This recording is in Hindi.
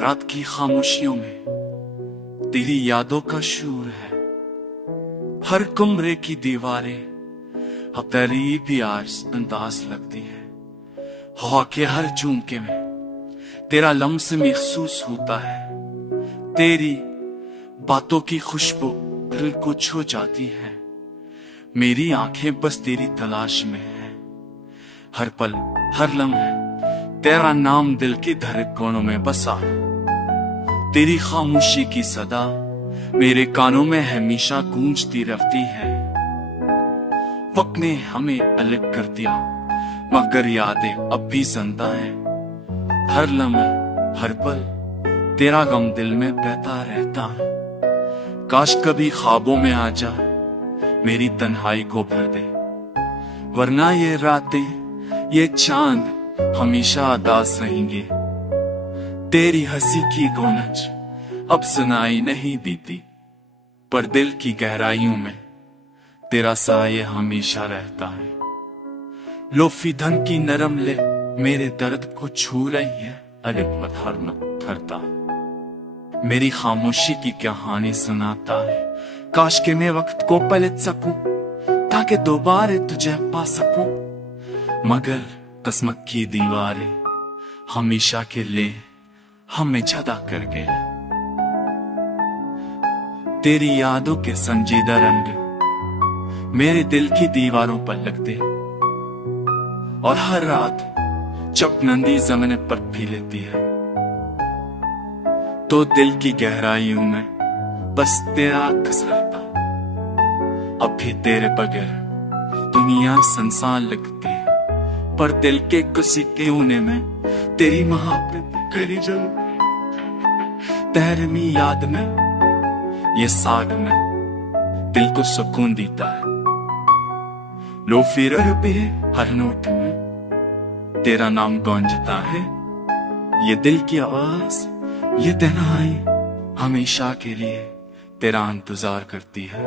रात की खामोशियों में तेरी यादों का शूर है। हर कमरे की दीवारें अब तेरी प्यास अंदाज लगती है। हवा के हर झोंके में तेरा लम्स महसूस होता है। तेरी बातों की खुशबू दिल को छू जाती है। मेरी आंखें बस तेरी तलाश में है। हर पल हर लम्हे तेरा नाम दिल की धड़कनों में बसा। तेरी खामोशी की सदा मेरे कानों में हमेशा गूंजती रहती है। वक्त ने हमें अलग कर दिया मगर यादें अब भी जिंदा है। हर लम्हे हर पल तेरा गम दिल में बहता रहता है। काश कभी ख्वाबों में आ जा मेरी तन्हाई को भर दे, वरना ये रातें ये चांद हमेशा उदास रहेंगे। तेरी हंसी की गूंज अब सुनाई नहीं देती, पर दिल की गहराइयों में तेरा साया हमेशा रहता है। लोफी धन की नरम ले मेरे दर्द को छू रही है। अरे पत्थर न थरता मेरी खामोशी की कहानी सुनाता है। काश के मैं वक्त को पलट सकूं ताकि दोबारा तुझे पा सकूं, मगर किस्मत की दीवारें हमेशा के लिए हमें जुदा कर गए। तेरी यादों के संजीदा रंग मेरे दिल की दीवारों पर लगते, और हर रात जब नंदी जमीन पर भी लेती है तो दिल की गहराइयों में बस तेरा अक्स रहता। अब भी तेरे बगैर दुनिया संसार लगती है, पर दिल के किसी कोने में तेरी मोहब्बत करी जल। तेरी याद में ये साग में दिल को सुकून देता है। लो फिर भी हर नोट में तेरा नाम गूंजता है। ये दिल की आवाज ये तन्हाई हमेशा के लिए तेरा इंतजार करती है।